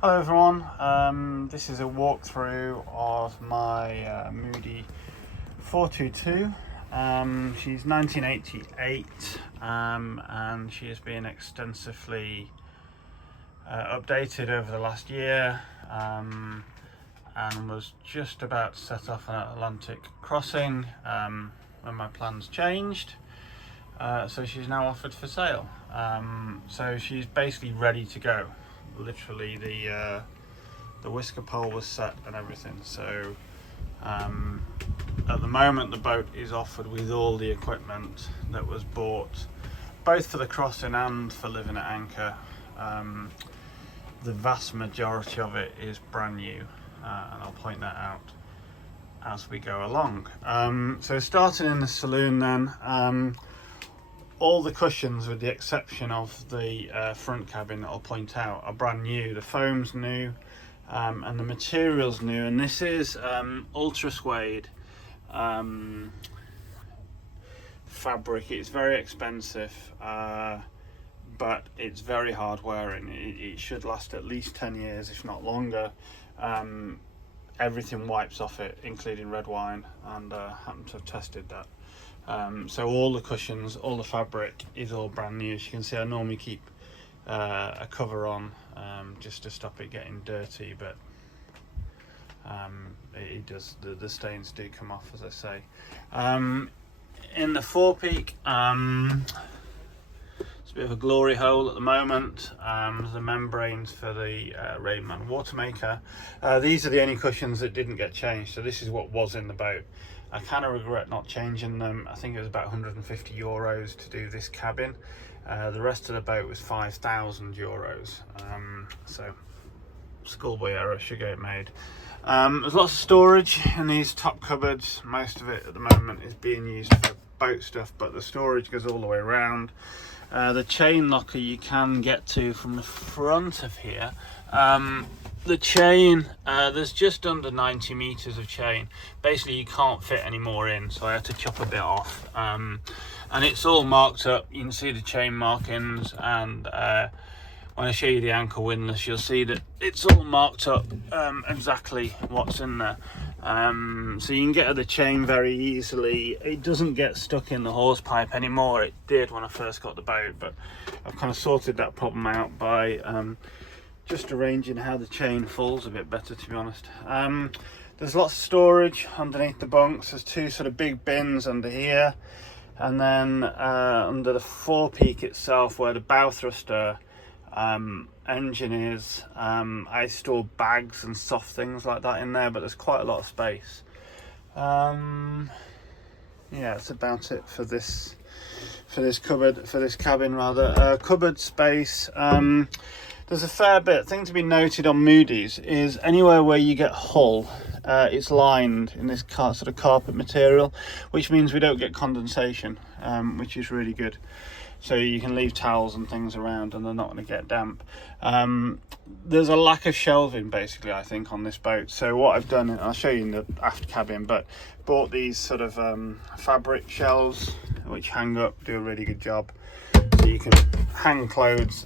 Hello everyone, this is a walkthrough of my Moody 422. She's 1988 and she has been extensively updated over the last year and was just about to set off an Atlantic crossing when my plans changed. So she's now offered for sale. So she's basically ready to go. Literally the whisker pole was set and everything. So at the moment the boat is offered with all the equipment that was bought, both for the crossing and for living at anchor. The vast majority of it is brand new, and I'll point that out as we go along. So starting in the saloon then, all the cushions, with the exception of the front cabin that I'll point out, are brand new. The foam's new, and the material's new, and this is ultra suede fabric. It's very expensive, but it's very hard wearing. It should last at least 10 years, if not longer. Everything wipes off it, including red wine, and I happen to have tested that. So all the cushions, all the fabric is all brand new. As you can see, I normally keep a cover on just to stop it getting dirty, but it does. The stains do come off, as I say. In the forepeak, it's a bit of a glory hole at the moment. The membranes for the Rainman water maker. These are the only cushions that didn't get changed, so this is what was in the boat. I kind of regret not changing them. I think it was about 150 euros to do this cabin. The rest of the boat was 5,000 euros. So schoolboy error, should get it made. There's lots of storage in these top cupboards. Most of it at the moment is being used for boat stuff, but the storage goes all the way around. The chain locker you can get to from the front of here. The chain, there's just under 90 meters of chain. Basically you can't fit any more in, so I had to chop a bit off, and it's all marked up. You can see the chain markings, and when I show you the ankle windlass, you'll see that it's all marked up exactly what's in there. So you can get at the chain very easily. It doesn't get stuck in the hose pipe anymore. It did when I first got the boat, but I've kind of sorted that problem out by just arranging how the chain falls a bit better, to be honest. There's lots of storage underneath the bunks. There's two sort of big bins under here, and then under the forepeak itself, where the bow thruster engine is, I store bags and soft things like that in there, but there's quite a lot of space. Yeah, that's about it for this cabin rather. Cupboard space. There's a fair bit. Thing to be noted on Moody's is anywhere where you get hull, it's lined in this sort of carpet material, which means we don't get condensation, which is really good. So you can leave towels and things around and they're not going to get damp. There's a lack of shelving, basically, I think, on this boat. So what I've done, and I'll show you in the aft cabin, but bought these sort of fabric shelves which hang up, do a really good job. So you can hang clothes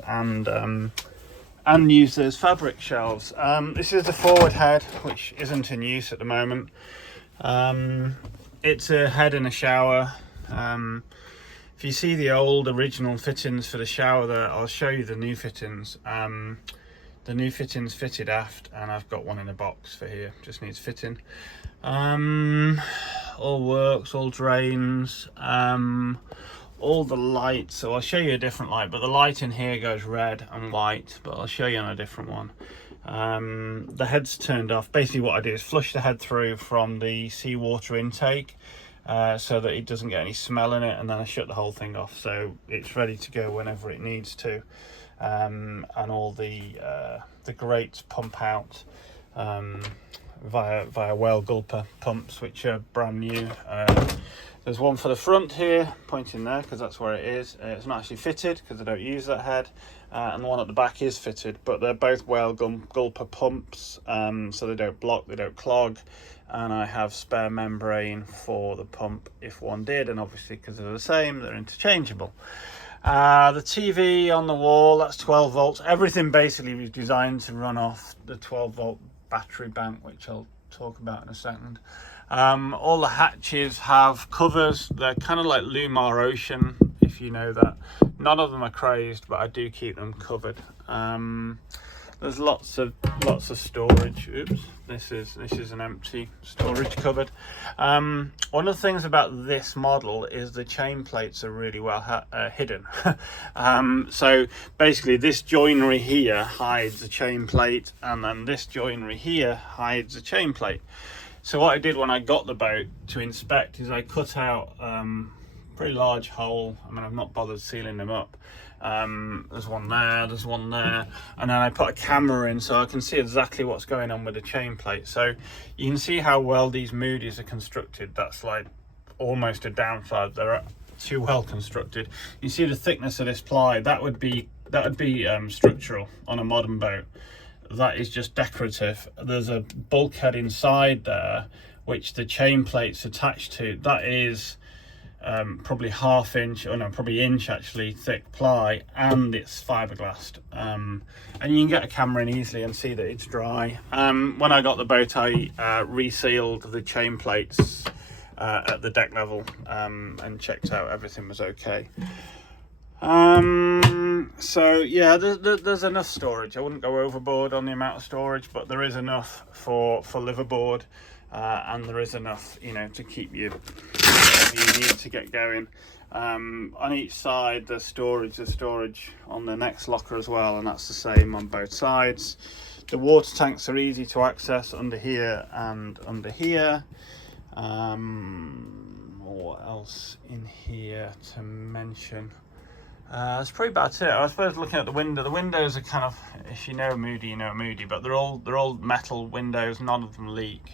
and use those fabric shelves. This is the forward head, which isn't in use at the moment. It's a head and a shower. If you see the old original fittings for the shower there, I'll show you the new fittings. The new fittings fitted aft, and I've got one in a box for here, just needs fitting. All works, all drains, all the lights. So I'll show you a different light, but the light in here goes red and white, but I'll show you on a different one. The head's turned off. Basically what I do is flush the head through from the seawater intake, so that it doesn't get any smell in it, and then I shut the whole thing off so it's ready to go whenever it needs to. And all the grates pump out via whale gulper pumps, which are brand new. There's one for the front here, pointing there because that's where it is. It's not actually fitted because I don't use that head, and the one at the back is fitted, but they're both whale gulper pumps, so they don't block, they don't clog, and I have spare membrane for the pump if one did, and obviously because they're the same, they're interchangeable. The TV on the wall, that's 12 volts. Everything basically was designed to run off the 12 volt battery bank, which I'll talk about in a second. All the hatches have covers. They're kind of like Lumar Ocean, if you know that. None of them are crazed, but I do keep them covered. There's lots of storage. Oops, this is an empty storage cupboard. One of the things about this model is the chain plates are really well hidden. So basically this joinery here hides the chain plate, and then this joinery here hides the chain plate. So what I did when I got the boat to inspect is I cut out a pretty large hole. I mean, I've not bothered sealing them up. There's one there, there's one there, and then I put a camera in so I can see exactly what's going on with the chain plate. So you can see how well these Moody's are constructed. That's like almost a downside. They're too well constructed. You see the thickness of this ply. That would be structural on a modern boat. That is just decorative. There's a bulkhead inside there which the chain plate's attached to. That is probably half inch, or no, probably inch actually, thick ply, and it's fiberglassed. And you can get a camera in easily and see that it's dry. When I got the boat, I resealed the chain plates at the deck level and checked out everything was okay. So yeah, there's enough storage. I wouldn't go overboard on the amount of storage, but there is enough for liveaboard, and there is enough, you know, to keep you need to get going. On each side there's storage on the next locker as well, and that's the same on both sides. The water tanks are easy to access under here and under here. What else in here to mention? That's probably about it. I suppose looking at the windows are kind of, if you know Moody, you know Moody, but they're all metal windows. None of them leak.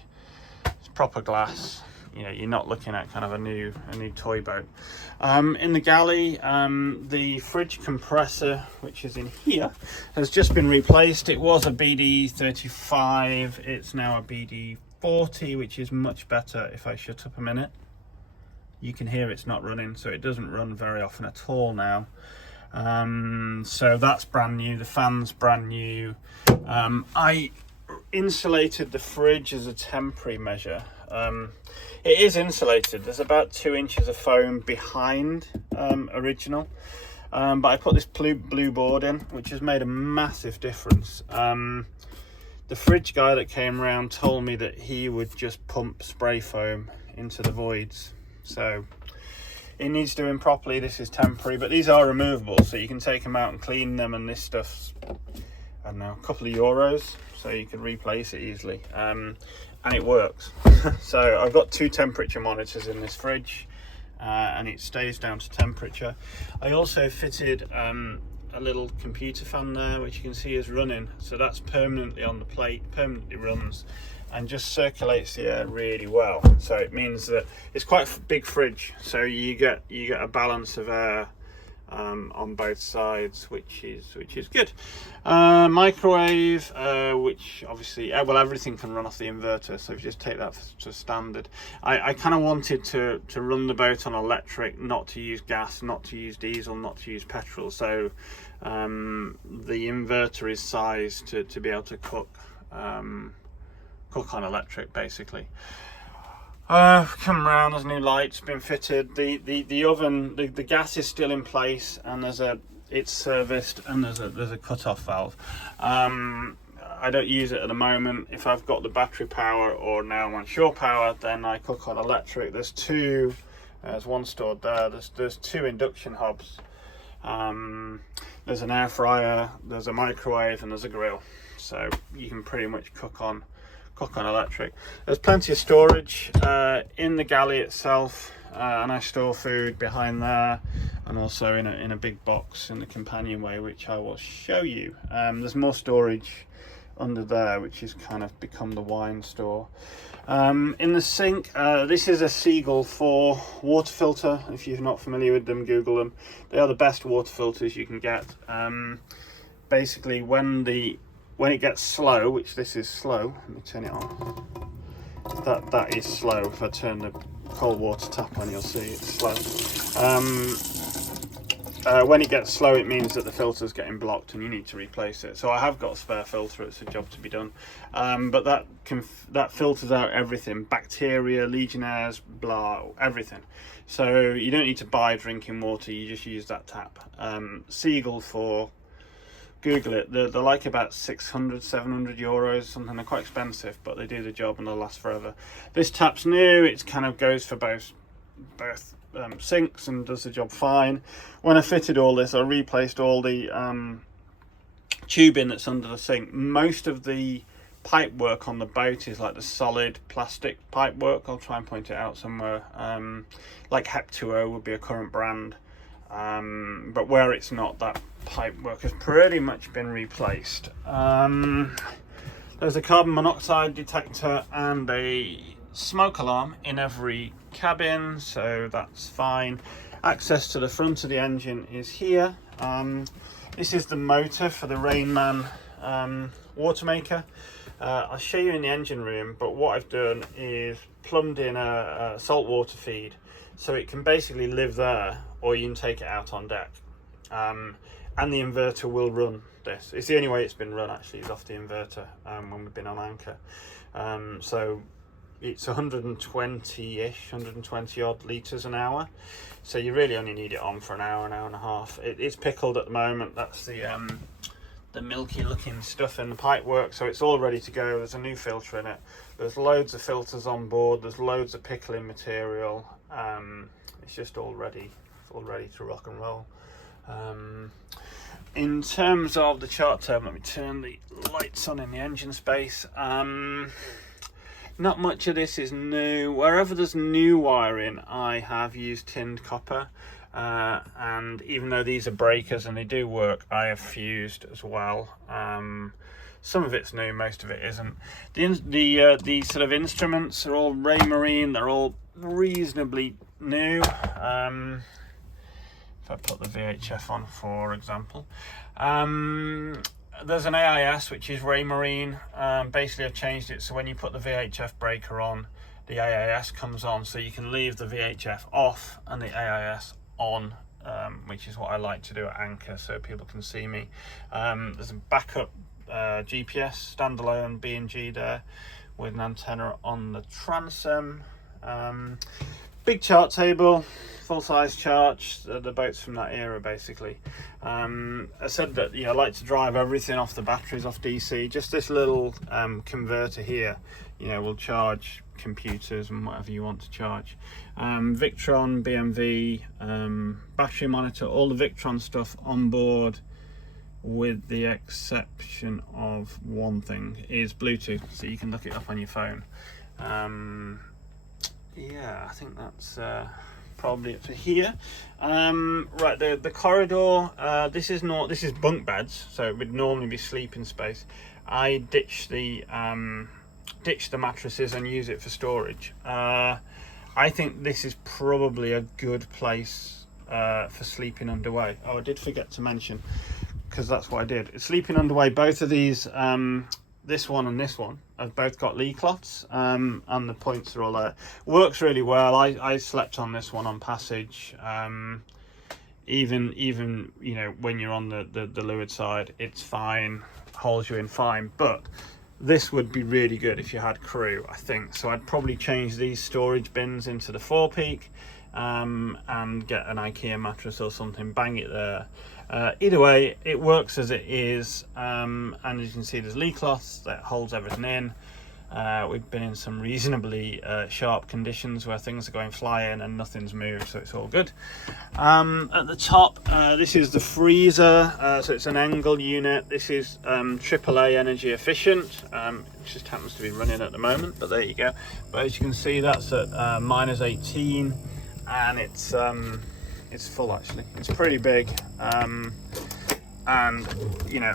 It's proper glass. You know, you're not looking at kind of a new toy boat. In the galley, the fridge compressor, which is in here, has just been replaced. It was a BD35, it's now a BD40, which is much better. If I shut up a minute, you can hear it's not running, so it doesn't run very often at all now. So that's brand new. The fan's brand new. I insulated the fridge as a temporary measure. It is insulated. There's about 2 inches of foam behind original, but I put this blue board in, which has made a massive difference. The fridge guy that came around told me that he would just pump spray foam into the voids, so it needs doing properly. This is temporary, but these are removable, so you can take them out and clean them, and this stuff's, I don't know, a couple of euros, so you can replace it easily. And it works. So I've got 2 temperature monitors in this fridge, and it stays down to temperature. I also fitted a little computer fan there, which you can see is running, so that's permanently on the plate, permanently runs, and just circulates the air really well. So it means that it's quite a big fridge, so you get a balance of air on both sides, which is good. Microwave, which obviously, well, everything can run off the inverter, so if you just take that to standard. I kind of wanted to run the boat on electric, not to use gas, not to use diesel, not to use petrol, so the inverter is sized to be able to cook on electric, basically. Come around, there's new lights been fitted. The oven, the gas is still in place, and it's serviced, and there's a cut-off valve. I don't use it at the moment. If I've got the battery power, or now I'm on shore power, then I cook on electric. There's one stored there. There's 2 induction hobs. There's an air fryer, there's a microwave, and there's a grill. So you can pretty much cook on electric. There's plenty of storage in the galley itself, and I store food behind there, and also in a big box in the companionway, which I will show you. There's more storage under there, which has kind of become the wine store. In the sink, this is a Seagull 4 water filter. If you're not familiar with them, Google them. They are the best water filters you can get. Basically, when it gets slow, which this is slow, let me turn it on. That is slow. If I turn the cold water tap on, you'll see it's slow. When it gets slow, it means that the filter's getting blocked and you need to replace it. So I have got a spare filter, it's a job to be done. But that filters out everything, bacteria, legionnaires, blah, everything. So you don't need to buy drinking water, you just use that tap. Seagull, for Google it, they're like about 600, 700 euros, something. They're quite expensive, but they do the job and they'll last forever. This tap's new, it kind of goes for both sinks and does the job fine. When I fitted all this, I replaced all the tubing that's under the sink. Most of the pipe work on the boat is like the solid plastic pipe work. I'll try and point it out somewhere. Like Hep2O would be a current brand, but where it's not, that pipe work has pretty much been replaced. There's a carbon monoxide detector and a smoke alarm in every cabin, so that's fine. Access to the front of the engine is here. This is the motor for the Rainman water maker. I'll show you in the engine room, but what I've done is plumbed in a saltwater feed, so it can basically live there, or you can take it out on deck. And the inverter will run this. It's the only way it's been run, actually, is off the inverter when we've been on anchor. So it's 120-ish, 120 odd litres an hour. So you really only need it on for an hour and a half. It's pickled at the moment. That's the milky looking stuff in the pipe work, so it's all ready to go. There's a new filter in it. There's loads of filters on board. There's loads of pickling material. It's just all ready to rock and roll. In terms of the chart term, let me turn the lights on in the engine space. Not much of this is new. Wherever there's new wiring, I have used tinned copper, and even though these are breakers and they do work, I have fused as well. Some of it's new, most of it isn't. The sort of instruments are all Raymarine. They're all reasonably new. If I put the VHF on, for example, there's an AIS which is Raymarine. Basically I've changed it so when you put the VHF breaker on, the AIS comes on, so you can leave the VHF off and the AIS on, which is what I like to do at anchor so people can see me. There's a backup GPS standalone B&G there with an antenna on the transom. Big chart table, full-size chart. The boat's from that era, basically. I said that I like to drive everything off the batteries, off DC. Just this little converter here, will charge computers and whatever you want to charge. Victron, BMV, battery monitor, all the Victron stuff on board, with the exception of one thing, is Bluetooth, so you can look it up on your phone. Yeah, I think that's probably it for here. Right, the corridor. This is bunk beds, so it would normally be sleeping space. I ditch the mattresses and use it for storage. I think this is probably a good place for sleeping underway. Oh, I did forget to mention, because that's what I did. Sleeping underway, both of these, this one and this one, have both got lee cloths, and the points are all there. Works really well. I slept on this one on passage. Even when you're on the leeward side, it's fine, holds you in fine. But this would be really good if you had crew, I think. So I'd probably change these storage bins into the forepeak, and get an IKEA mattress or something, bang it there. Either way, it works as it is, and as you can see, there's lee cloths that holds everything in. We've been in some reasonably sharp conditions where things are going flying and nothing's moved, so it's all good. At the top, this is the freezer, so it's an Engel unit. This is AAA energy efficient. It just happens to be running at the moment, but there you go. But as you can see, that's at -18, and it's full, actually. It's pretty big, and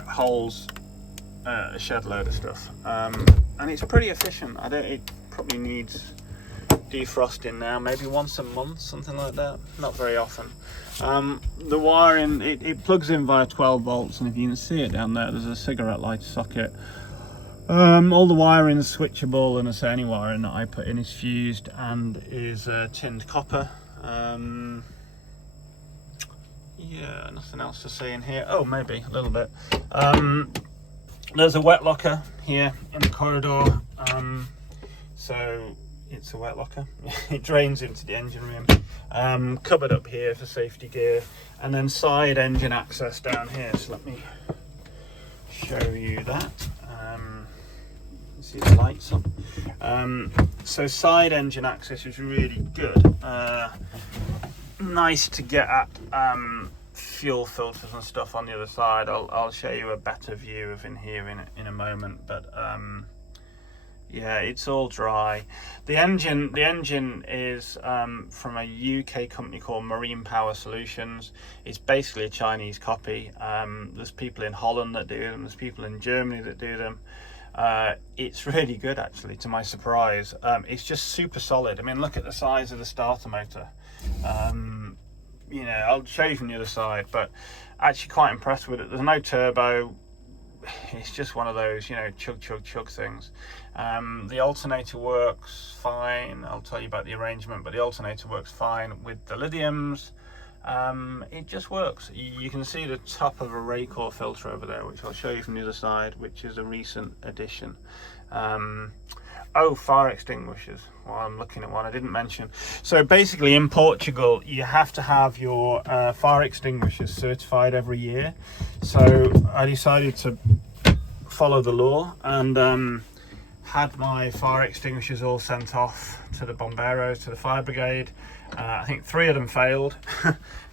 holds a shed load of stuff, and it's pretty efficient. It probably needs defrosting now, maybe once a month, something like that, not very often. The wiring, it plugs in via 12 volts, and if you can see it down there, there's a cigarette lighter socket. All the wiring is switchable, and I say any wiring that I put in is fused and is tinned copper. Yeah, nothing else to see in here. Oh, maybe a little bit. There's a wet locker here in the corridor. So it's a wet locker. It drains into the engine room. Cupboard up here for safety gear, and then side engine access down here. So let me show you that. See the lights on. So side engine access is really good. Nice to get at fuel filters and stuff on the other side. I'll show you a better view of in here in a moment, but yeah, it's all dry. The engine is from a UK company called Marine Power Solutions. It's basically a Chinese copy. There's people in Holland that do them, there's people in Germany that do them. It's really good, actually, to my surprise. It's just super solid. I mean, look at the size of the starter motor. You know, I'll show you from the other side, but actually quite impressed with it. There's no turbo. It's just one of those, you know, chug things. The alternator works fine. I'll tell you about the arrangement, but the alternator works fine with the lithiums. It just works. You can see the top of a Raycor filter over there, which I'll show you from the other side, which is a recent addition. Oh, fire extinguishers. Well, I'm looking at one I didn't mention. So basically in Portugal, you have to have your fire extinguishers certified every year. So I decided to follow the law and had my fire extinguishers all sent off to the bomberos, to the fire brigade. I think 3 of them failed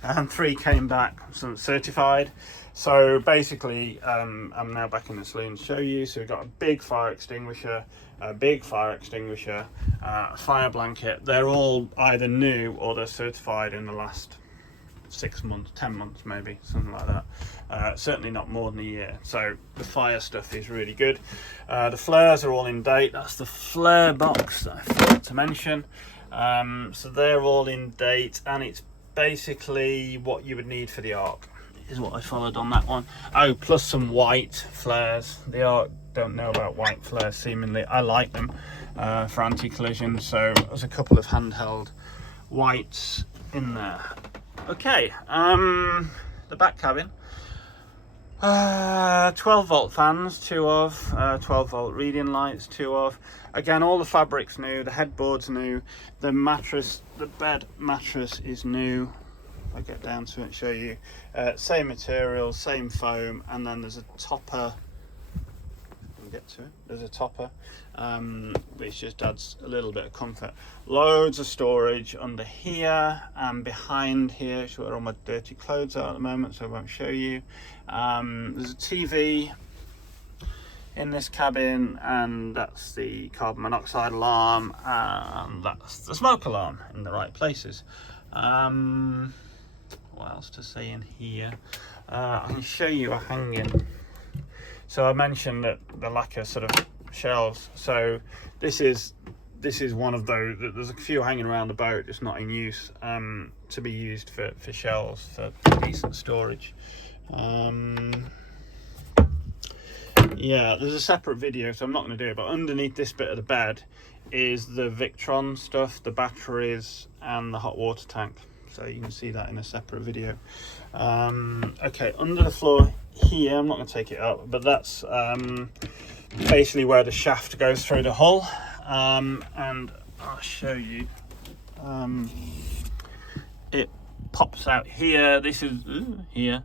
and 3 came back certified. So basically I'm now back in the saloon to show you. So we've got a big fire extinguisher, a big fire extinguisher, a fire blanket. They're all either new or they're certified in the last 6 months, 10 months maybe, something like that. Certainly not more than a year. So the fire stuff is really good. The flares are all in date. That's the flare box that I forgot to mention. So they're all in date, and it's basically what you would need for the Arc is what I followed on that one. Oh, plus some white flares. The Arc don't know about white flares seemingly. I like them for anti-collision, so there's a couple of handheld whites in there. Okay, the back cabin. 12 volt fans, 2 of, 12 volt reading lights, 2 of. Again, all the fabric's new, the headboard's new, the mattress, the bed mattress is new. I'll get down to it and show you. Same material, same foam, and then there's a topper. We'll get to it. There's a topper, which just adds a little bit of comfort. Loads of storage under here and behind here, which is where all my dirty clothes are at the moment, so I won't show you. There's a TV in this cabin, and that's the carbon monoxide alarm, and that's the smoke alarm in the right places. What else to say in here? I can show you a hanging. So I mentioned that the lacquer sort of shelves. So this is one of those. There's a few hanging around the boat. It's not in use, to be used for shelves for decent storage. Yeah, there's a separate video, so I'm not going to do it, but underneath this bit of the bed is the Victron stuff, the batteries and the hot water tank, so you can see that in a separate video. Okay, under the floor here, I'm not going to take it up, but that's basically where the shaft goes through the hull, and I'll show you. It pops out here. This is here.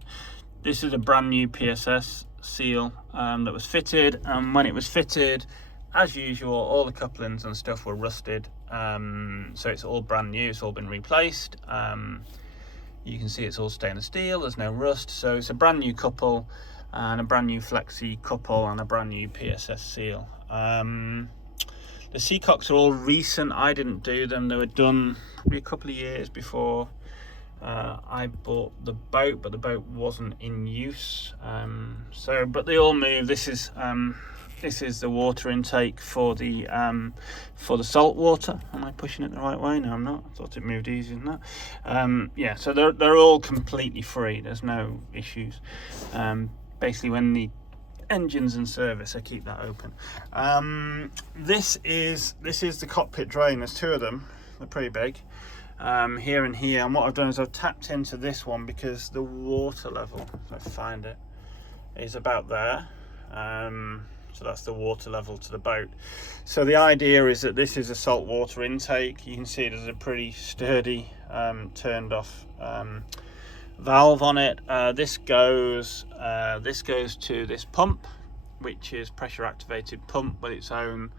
This is a brand new PSS seal that was fitted, and when it was fitted, as usual, all the couplings and stuff were rusted, so it's all brand new. It's all been replaced. You can see it's all stainless steel, there's no rust, so it's a brand new couple and a brand new flexi couple and a brand new PSS seal. The seacocks are all recent. I didn't do them. They were done probably a couple of years before I bought the boat, but the boat wasn't in use. But they all move. This is the water intake for the salt water. Am I pushing it the right way? No, I'm not. I thought it moved easier than that. Yeah, so they're all completely free. There's no issues. Basically, when the engine's in service, I keep that open. This is the cockpit drain. There's 2 of them. They're pretty big. here and here, and what I've done is I've tapped into this one because the water level, if I find it, is about there. So that's the water level to the boat. So the idea is that this is a saltwater intake. You can see there's a pretty sturdy turned off valve on it. This goes to this pump, which is pressure activated pump with its own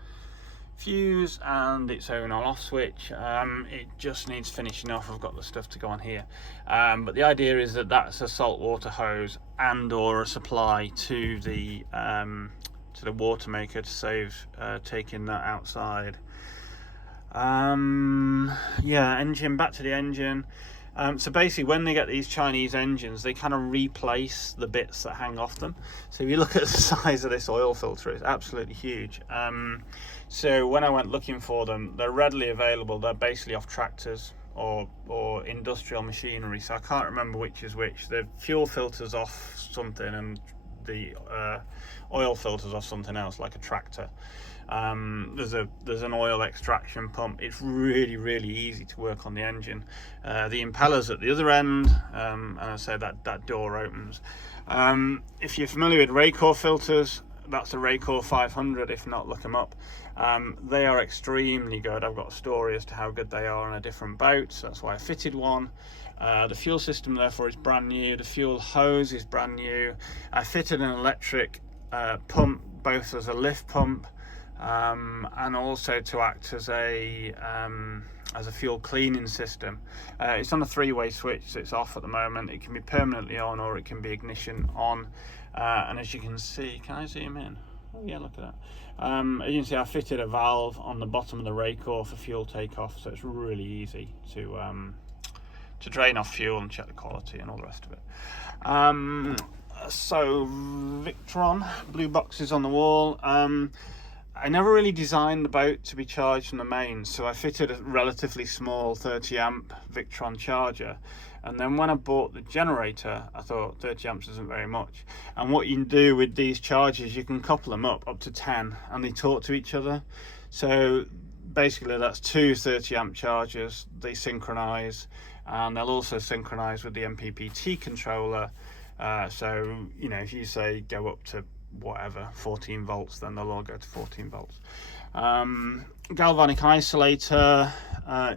fuse and its own on-off switch. It just needs finishing off. I've got the stuff to go on here, but the idea is that that's a saltwater hose and or a supply to the water maker to save taking that outside. Engine, back to the engine. So basically, when they get these Chinese engines, they kind of replace the bits that hang off them. So if you look at the size of this oil filter, it's absolutely huge. So when I went looking for them, they're readily available. They're basically off tractors or industrial machinery. So I can't remember which is which. The fuel filter's off something, and the oil filter's off something else, like a tractor. There's an oil extraction pump. It's really easy to work on the engine. The impeller's at the other end, and I say that door opens. If you're familiar with Racor filters, that's a Racor 500. If not, look them up. They are extremely good. I've got a story as to how good they are on a different boat, so that's why I fitted one. The fuel system therefore is brand new. The fuel hose is brand new. I fitted an electric pump, both as a lift pump and also to act as a fuel cleaning system. It's on a 3-way switch, so it's off at the moment. It can be permanently on or it can be ignition on, and as you can see, can I zoom in? Oh yeah, look at that. As you can see, I fitted a valve on the bottom of the Racor for fuel takeoff, so it's really easy to drain off fuel and check the quality and all the rest of it. So Victron, blue boxes on the wall. I never really designed the boat to be charged from the mains, so I fitted a relatively small 30 amp Victron charger, and then when I bought the generator I thought 30 amps isn't very much, and what you can do with these chargers, you can couple them up to 10 and they talk to each other. So basically that's two 30 amp chargers, they synchronize, and they'll also synchronize with the MPPT controller. So you know, if you say go up to whatever 14 volts, then they'll all go to 14 volts. Galvanic isolator,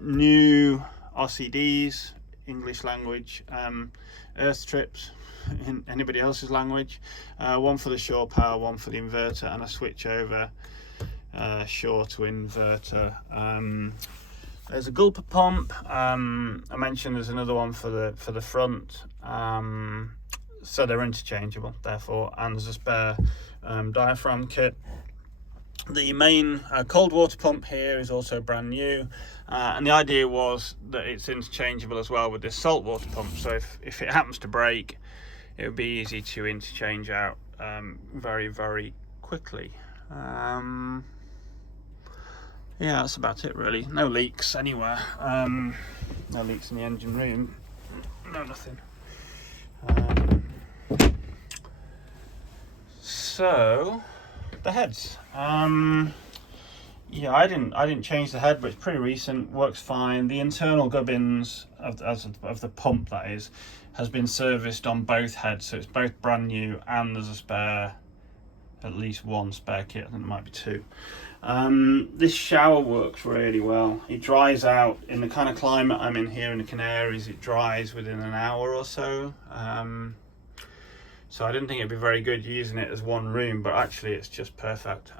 new RCDs, English language, earth strips in anybody else's language, one for the shore power, one for the inverter, and a switch over shore to inverter. There's a gulper pump. I mentioned there's another one for the front. So they're interchangeable therefore, and there's a spare diaphragm kit. The main cold water pump here is also brand new, and the idea was that it's interchangeable as well with this salt water pump, so if it happens to break, it would be easy to interchange out very quickly. Yeah, that's about it really. No leaks anywhere. No leaks in the engine room. No, nothing. So the heads. Yeah, I didn't change the head, but it's pretty recent. Works fine. The internal gubbins of the pump, that is, has been serviced on both heads, so it's both brand new, and there's a spare, at least one spare kit. I think there might be two. This shower works really well. It dries out in the kind of climate I'm in here in the Canaries. It dries within an hour or so. So I didn't think it'd be very good using it as one room, but actually it's just perfect.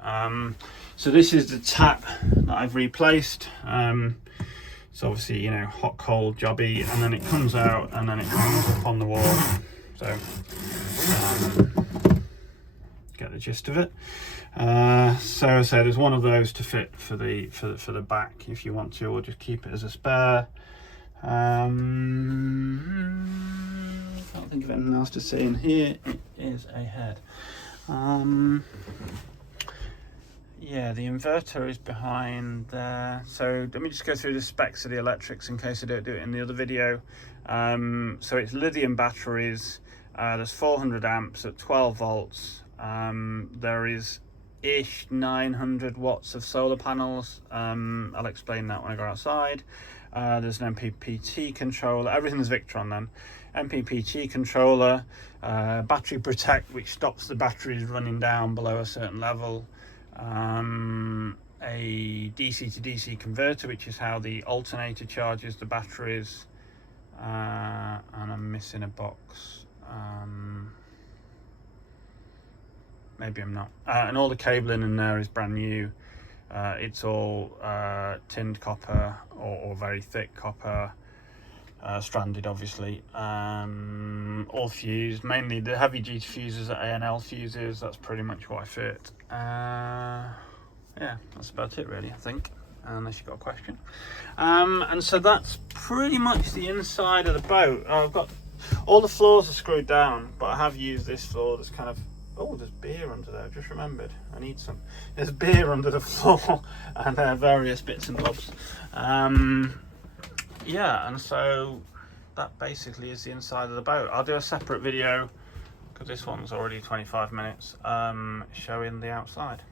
So this is the tap that I've replaced. So obviously, you know, hot, cold, jobby, and then it comes out and then it hangs up on the wall. So get the gist of it. So I say there's one of those to fit for the back if you want to, or just keep it as a spare. Can't think of anything else to say in here. It is a head. Yeah, the inverter is behind there. So let me just go through the specs of the electrics in case I don't do it in the other video. So it's lithium batteries. There's 400 amps at 12 volts. There is ish 900 watts of solar panels. I'll explain that when I go outside. There's an MPPT controller, everything's Victron then. MPPT controller, battery protect, which stops the batteries running down below a certain level, a DC to DC converter, which is how the alternator charges the batteries, and I'm missing a box, maybe I'm not, and all the cabling in there is brand new. It's all tinned copper or very thick copper, stranded obviously, all fused, mainly the heavy duty fuses are A&L fuses. That's pretty much what I fit. Yeah, that's about it really, I think, unless you've got a question. And so that's pretty much the inside of the boat. I've got all the floors are screwed down, but I have used this floor that's kind of, oh, there's beer under there, I've just remembered, I need some. There's beer under the floor and various bits and bobs. Yeah, and so that basically is the inside of the boat. I'll do a separate video, because this one's already 25 minutes, showing the outside.